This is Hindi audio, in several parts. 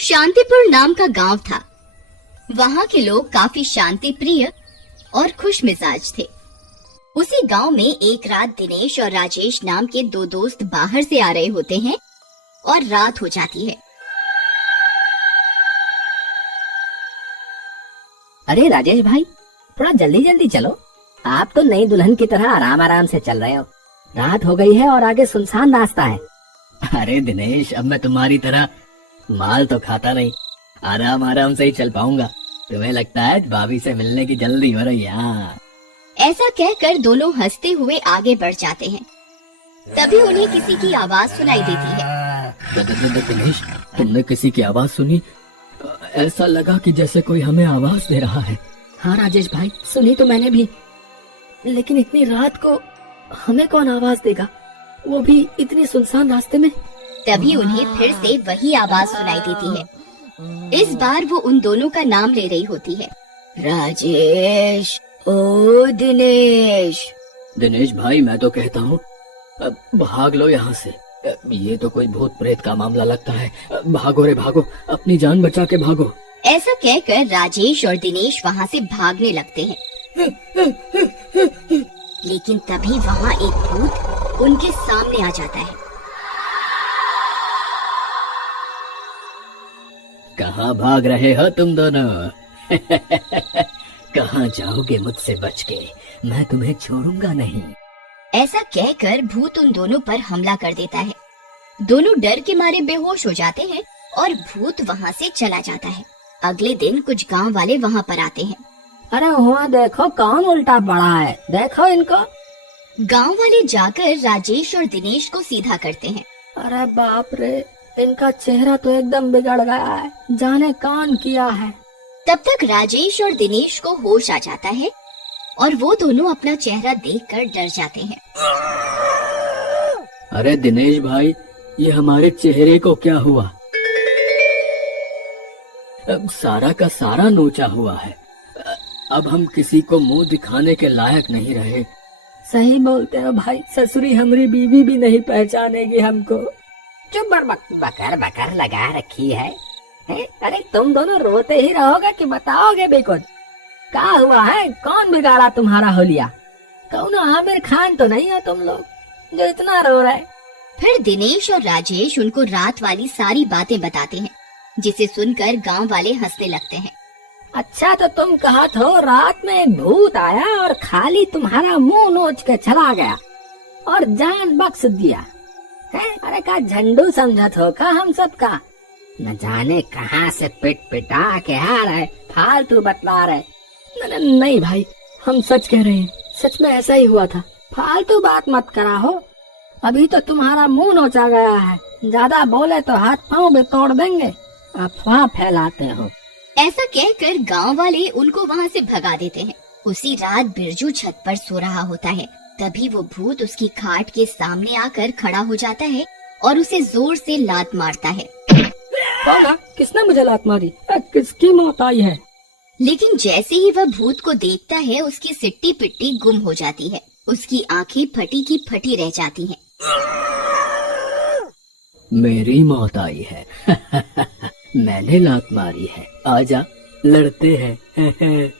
शांतिपुर नाम का गांव था। वहां के लोग काफी शांति प्रिय और खुश मिजाज थे। उसी गांव में एक रात दिनेश और राजेश नाम के दो दोस्त बाहर से आ रहे होते हैं और रात हो जाती है। अरे राजेश भाई, थोड़ा जल्दी जल्दी चलो। आप तो नई दुल्हन की तरह आराम आराम से चल रहे हो। रात हो गई है और आगे सुनसान रास्ता है। अरे दिनेश, अब मैं तुम्हारी तरह माल तो खाता नहीं, आराम आराम से ही चल पाऊंगा। तुम्हें लगता है भाभी से मिलने की जल्दी हो रही है? ऐसा कहकर दोनों हंसते हुए आगे बढ़ जाते हैं। तभी उन्हें किसी की आवाज सुनाई देती है। दिनेश, तुमने किसी की आवाज सुनी? ऐसा लगा कि जैसे कोई हमें आवाज दे रहा है। हाँ राजेश भाई, सुनी तो मैंने भी, लेकिन इतनी रात को हमें कौन आवाज देगा, वो भी इतनी सुनसान रास्ते में। तभी उन्हें फिर से वही आवाज सुनाई देती है। इस बार वो उन दोनों का नाम ले रही होती है। राजेश, ओ दिनेश। दिनेश भाई, मैं तो कहता हूँ भाग लो यहाँ से। ये तो कोई भूत प्रेत का मामला लगता है। भागो रे भागो, अपनी जान बचा के भागो। ऐसा कहकर राजेश और दिनेश वहाँ से भागने लगते हैं। लेकिन तभी वहाँ एक भूत उनके सामने आ जाता है। कहाँ भाग रहे हो तुम दोनों? कहाँ जाओगे मुझसे बच के? मैं तुम्हें छोड़ूंगा नहीं। ऐसा कहकर भूत उन दोनों पर हमला कर देता है। दोनों डर के मारे बेहोश हो जाते हैं और भूत वहाँ से चला जाता है। अगले दिन कुछ गांव वाले वहाँ पर आते हैं। अरे वहाँ देखो कौन उल्टा पड़ा है, देखो इनको। गांव वाले जाकर राजेश और दिनेश को सीधा करते हैं। अरे बाप रे, इनका चेहरा तो एकदम बिगड़ गया है, जाने कौन किया है। तब तक राजेश और दिनेश को होश आ जाता है और वो दोनों अपना चेहरा देखकर डर जाते हैं। अरे दिनेश भाई, ये हमारे चेहरे को क्या हुआ? अब सारा का सारा नोचा हुआ है। अब हम किसी को मुंह दिखाने के लायक नहीं रहे। सही बोलते हो भाई, ससुरी हमारी बीवी भी नहीं पहचानेगी हमको। चुप बकर बकर लगा रखी है। अरे तुम दोनों रोते ही रहोगे कि बताओगे भी कुछ? क्या हुआ है? कौन बिगाड़ा तुम्हारा होलिया? कौन आमिर खान तो नहीं हो तुम लोग जो इतना रो रहे? फिर दिनेश और राजेश उनको रात वाली सारी बातें बताते हैं, जिसे सुनकर गांव वाले हंसने लगते हैं। अच्छा, तो तुम कहा तो रात में एक भूत आया और खाली तुम्हारा मुंह नोच के चला गया और जान बख्श दिया है? अरे का झंडू समझत हो का हम सब का? न जाने कहाँ से पिट पिटा के आ रहे, फालतू बतला रहे। नहीं भाई, हम सच कह रहे हैं, सच में ऐसा ही हुआ था। फालतू बात मत करा हो, अभी तो तुम्हारा मुंह नोचा गया है, ज्यादा बोले तो हाथ पांव भी तोड़ देंगे। अफवाह फैलाते हो। ऐसा कहकर गांव वाले उनको वहाँ से भगा देते हैं। उसी रात बिरजू छत पर सो रहा होता है। तभी वो भूत उसकी खाट के सामने आकर खड़ा हो जाता है और उसे जोर से लात मारता है। कौन? किसने मुझे लात मारी? किसकी मौत आई है? लेकिन जैसे ही वह भूत को देखता है, उसकी सिट्टी पिट्टी गुम हो जाती है। उसकी आंखें फटी की फटी रह जाती हैं। मेरी मौत आई है। मैंने लात मारी है, आजा लड़ते हैं।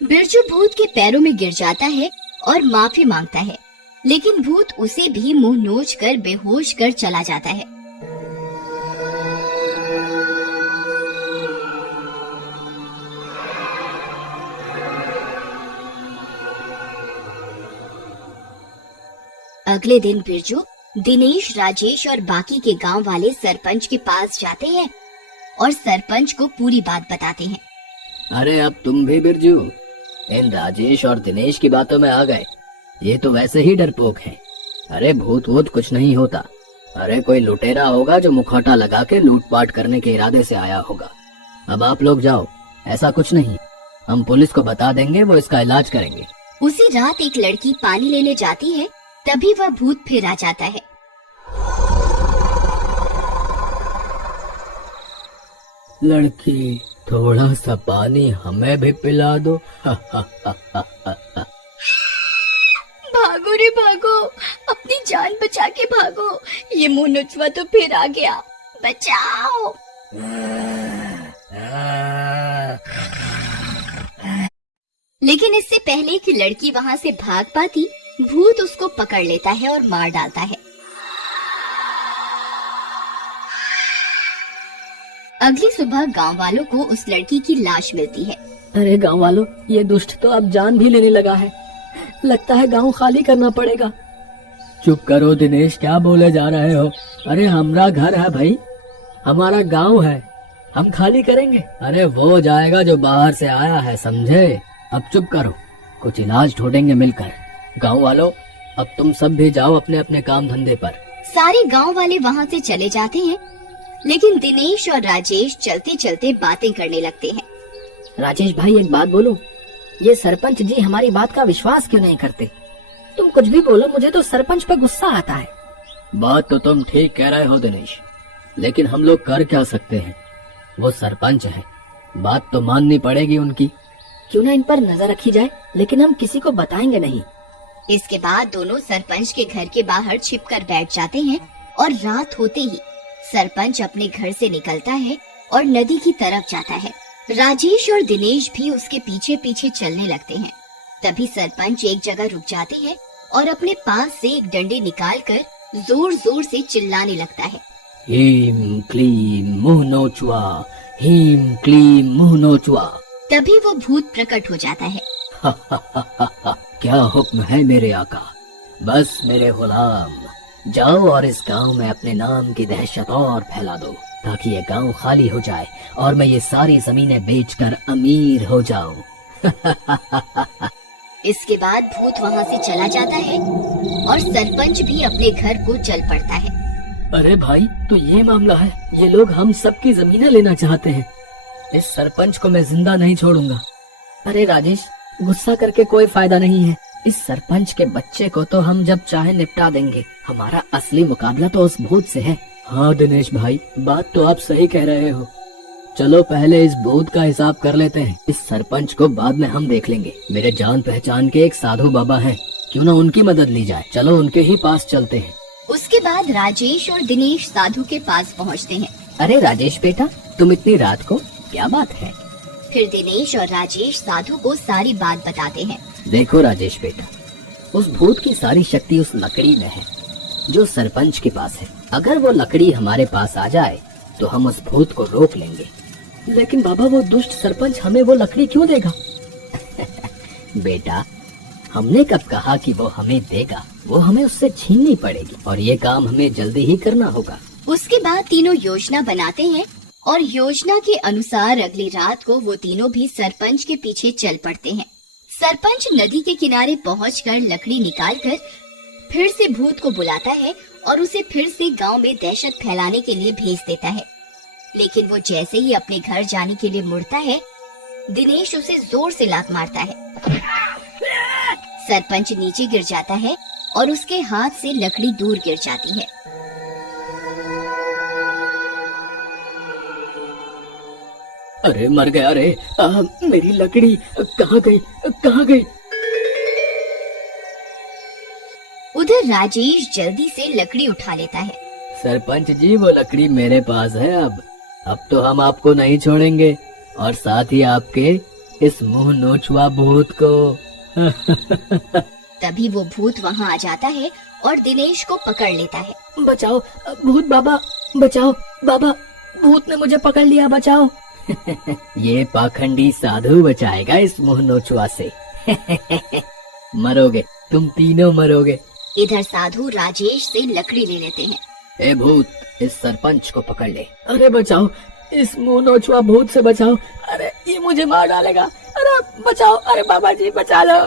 बिरजू भूत के पैरों में गिर जाता है और माफी मांगता है, लेकिन भूत उसे भी मुंह नोच कर बेहोश कर चला जाता है। अगले दिन बिरजू, दिनेश, राजेश और बाकी के गांव वाले सरपंच के पास जाते हैं और सरपंच को पूरी बात बताते हैं। अरे अब तुम भी बिरजू इन राजेश और दिनेश की बातों में आ गए। ये तो वैसे ही डरपोक हैं। अरे भूत वूत कुछ नहीं होता। अरे कोई लुटेरा होगा जो मुखौटा लगा के लूटपाट करने के इरादे से आया होगा। अब आप लोग जाओ, ऐसा कुछ नहीं। हम पुलिस को बता देंगे, वो इसका इलाज करेंगे। उसी रात एक लड़की पानी लेने जाती है। तभी वह भूत फिर आ जाता है। लड़की, थोड़ा सा पानी हमें भी पिला दो। भागो रे भागो, अपनी जान बचा के भागो। ये मुंह नोचवा तो फिर आ गया, बचाओ। लेकिन इससे पहले कि लड़की वहां से भाग पाती, भूत उसको पकड़ लेता है और मार डालता है। अगली सुबह गांव वालों को उस लड़की की लाश मिलती है। अरे गांव वालों, ये दुष्ट तो अब जान भी लेने लगा है। लगता है गांव खाली करना पड़ेगा। चुप करो दिनेश, क्या बोले जा रहे हो? अरे हमारा घर है भाई, हमारा गांव है, हम खाली करेंगे। अरे वो जाएगा जो बाहर से आया है, समझे? अब चुप करो, कुछ इलाज ढूंढेंगे मिलकर। गांव वालों, अब तुम सब भी जाओ अपने अपने काम धंधे पर। सारे गांव वाले वहां से चले जाते हैं, लेकिन दिनेश और राजेश चलते चलते बातें करने लगते हैं। राजेश भाई, एक बात बोलो, ये सरपंच जी हमारी बात का विश्वास क्यों नहीं करते? तुम कुछ भी बोलो, मुझे तो सरपंच पे गुस्सा आता है। बात तो तुम ठीक कह रहे हो दिनेश, लेकिन हम लोग कर क्या सकते हैं? वो सरपंच है, बात तो माननी पड़ेगी उनकी। क्यों ना इन पर नजर रखी जाए, लेकिन हम किसी को बताएंगे नहीं। इसके बाद दोनों सरपंच के घर के बाहर छिपकर बैठ जाते हैं और रात होते ही सरपंच अपने घर से निकलता है और नदी की तरफ जाता है। राजेश और दिनेश भी उसके पीछे पीछे चलने लगते हैं। तभी सरपंच एक जगह रुक जाते हैं और अपने पास से एक डंडे निकालकर जोर जोर से चिल्लाने लगता है। हीम क्लीम मुंह नोचुआ, हीम क्लीम मुंह नोचुआ। तभी वो भूत प्रकट हो जाता है। क्या हुक्म है मेरे आका? बस मेरे गुलाम, जाओ और इस गांव में अपने नाम की दहशत और फैला दो, ताकि ये गांव खाली हो जाए और मैं ये सारी जमीनें बेचकर अमीर हो जाऊं। इसके बाद भूत वहां से चला जाता है और सरपंच भी अपने घर को चल पड़ता है। अरे भाई, तो ये मामला है, ये लोग हम सबकी जमीनें लेना चाहते हैं। इस सरपंच को मैं जिंदा नहीं छोड़ूंगा। अरे राजेश, गुस्सा करके कोई फायदा नहीं है। इस सरपंच के बच्चे को तो हम जब चाहे निपटा देंगे। हमारा असली मुकाबला तो उस भूत से है। हाँ दिनेश भाई, बात तो आप सही कह रहे हो। चलो पहले इस भूत का हिसाब कर लेते हैं, इस सरपंच को बाद में हम देख लेंगे। मेरे जान पहचान के एक साधु बाबा हैं, क्यों ना उनकी मदद ली जाए। चलो उनके ही पास चलते हैं। उसके बाद राजेश और दिनेश साधु के पास पहुंचते हैं। अरे राजेश बेटा, तुम इतनी रात को, क्या बात है? फिर दिनेश और राजेश साधु को सारी बात बताते हैं। देखो राजेश बेटा, उस भूत की सारी शक्ति उस लकड़ी में है जो सरपंच के पास है। अगर वो लकड़ी हमारे पास आ जाए तो हम उस भूत को रोक लेंगे। लेकिन बाबा, वो दुष्ट सरपंच हमें वो लकड़ी क्यों देगा? बेटा, हमने कब कहा कि वो हमें देगा? वो हमें उससे छीननी पड़ेगी और ये काम हमें जल्दी ही करना होगा। उसके बाद तीनों योजना बनाते हैं और योजना के अनुसार अगली रात को वो तीनों भी सरपंच के पीछे चल पड़ते हैं। सरपंच नदी के किनारे पहुंचकर लकड़ी निकालकर फिर से भूत को बुलाता है और उसे फिर से गांव में दहशत फैलाने के लिए भेज देता है। लेकिन वो जैसे ही अपने घर जाने के लिए मुड़ता है, दिनेश उसे जोर से लात मारता है। सरपंच नीचे गिर जाता है और उसके हाथ से लकड़ी दूर गिर जाती है। अरे मर गया रे, मेरी लकड़ी कहाँ गई, कहाँ गई? उधर राजेश जल्दी से लकड़ी उठा लेता है। सरपंच जी, वो लकड़ी मेरे पास है। अब तो हम आपको नहीं छोड़ेंगे और साथ ही आपके इस मुंह नोचुआ भूत को। तभी वो भूत वहाँ आ जाता है और दिनेश को पकड़ लेता है। बचाओ भूत बाबा, बचाओ बाबा, भूत ने मुझे पकड़ लिया, बचाओ। ये पाखंडी साधु बचाएगा इस मुंह नोचुआ से। मरोगे, तुम तीनों मरोगे। इधर साधु राजेश से लकड़ी ले लेते हैं। ए भूत, इस सरपंच को पकड़ ले। अरे बचाओ, इस मुंह नोचुआ भूत से बचाओ। अरे ये मुझे मार डालेगा। अरे बचाओ, अरे बाबा जी बचा लो।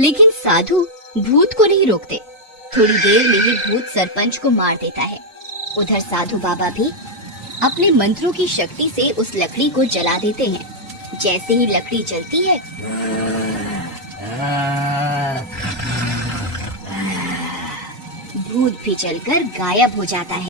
लेकिन साधु भूत को नहीं रोकते। थोड़ी देर में ही भूत सरपंच को मार देता है। उधर साधु बाबा भी अपने मंत्रों की शक्ति से उस लकड़ी को जला देते हैं। जैसे ही लकड़ी जलती है, भूत भी जलकर गायब हो जाता है।